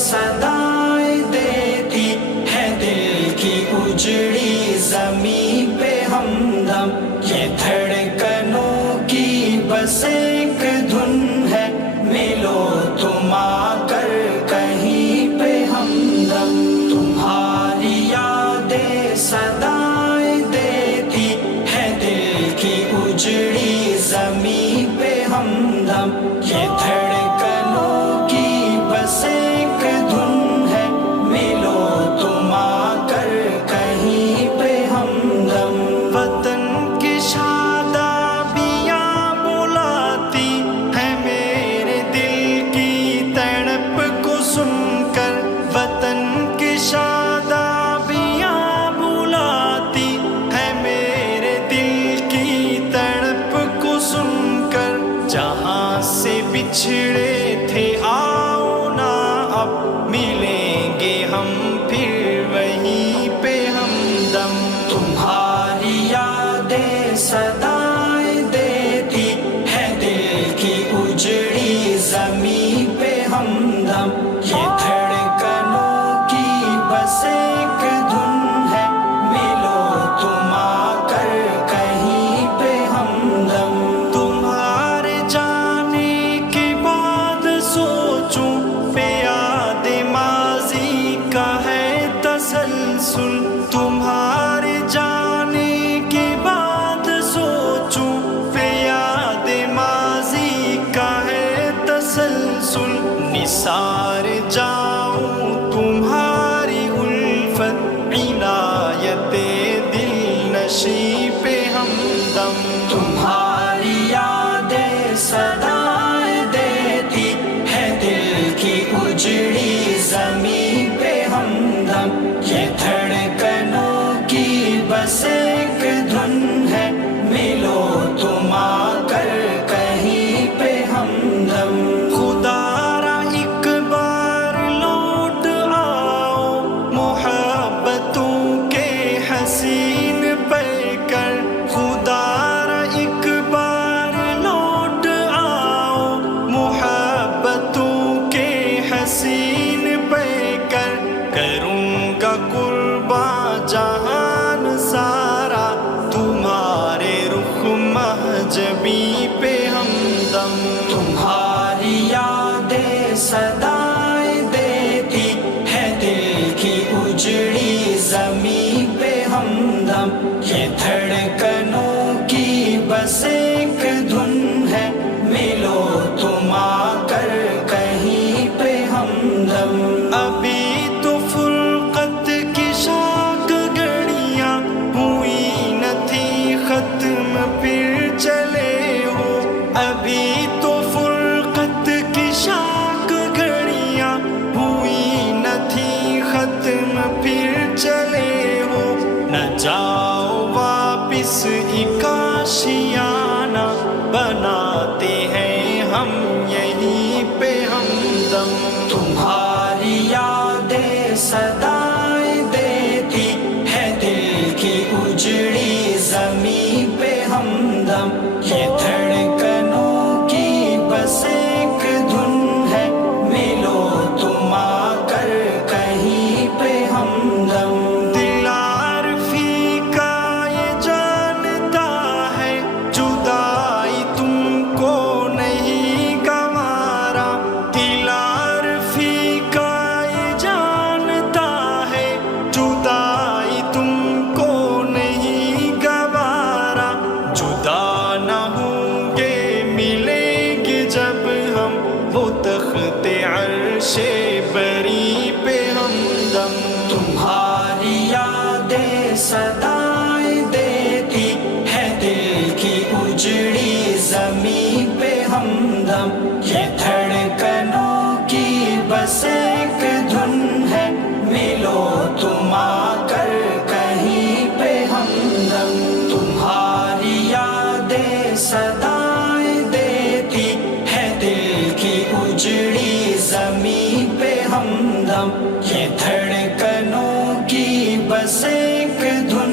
सदाएं देती है दिल की उजड़ी ज़मीं पे हमदम। ये धड़कनों की बस एक धुन है, मिलो तुम आकर कहीं पे हमदम। तुम्हारी यादें सदाएं देती है दिल की उजड़ी ज़मीं पे हमदम। ये धड़कनों की बस एक धुन है, मिलो तुम आकर कहीं पे हमदम। वतन की शादाबियाँ बुलाती है मेरे दिल की तड़प को सुनकर। वतन की शादाबियाँ बुलाती है मेरे दिल की तड़प को सुनकर। जहाँ से बिछड़े थे आओ ना अब मिलेंगे हम फिर वहीं पे हमदम। तुम्हारी यादें सदाएं देती है दिल की उजड़ी ज़मीं पे हमदम। ये धड़कनों की बस एक धुन है, मिलो तुम आकर कहीं पे हमदम। तुम्हारे जाने के बाद सोचूं पे याद माजी का है तसलसुल। तुम्हारे जाने के बाद सोचूं पे याद माजी का है तसलसुल। निसार जाऊं तुम्हारी उल्फत इनायते दिल नशी पे हमदम। तुम्हारी यादें सदाएं देती है दिल की उजड़ी ज़मीं पे हमदम। ये धड़कनों की बस एक धुन है, मिलो तुम आकर कहीं पे हमदम। खुदारा एक बार लौट आओ मोहब्बतों के हसीन पैकर। खुदारा एक बार लौट आओ मोहब्बतों के हसीन पैकर। करूँगा कुर्बा जहान सारा तुम्हारे रुख महजबी पे हमदम। तुम्हारी यादें सदाएं देती है दिल की उजड़ी ज़मीं पे हमदम। ये धड़कनों की बस एक धुन है, मिलो तुम आकर कहीं पे हमदम। अभी तो फुरकत की शाख घड़ियाँ हुई न थी खत्म फिर चले हो। अभी तो फुरकत की शाख घड़ियाँ हुई न थी खत्म फिर चले हो। न जाओ वापिस इकाशियाना बनाते हैं हम यहीं पे हमदम। तुम्हारी यादें सदाएं देती है दिल की उजड़ी ज़मीं पे हमदम। ये धड़कनों की बस एक धुन है, मिलो तुम आकर कहीं पे हमदम। दिलार फीका ये जानता है जुदाई तुमको नहीं गंवारा। दिलार फीका ये जानता है जुदाई तुमको नहीं गंवारा। जुदा न होंगे मिलेंगे जब हम वो तख्ते अर्शे बरी पे हमदम। तुम्हारी यादें सदाएं देती है दिल की उजड़ी ज़मीं पे हमदम। ये धड़कनों की बस एक धुन है, मिलो तुम आकर कहीं पे हमदम। तुम्हारी यादें सदाएं देती है दिल की उजड़ी ज़मीं पे हमदम। ये धड़कनों की बस एक धुन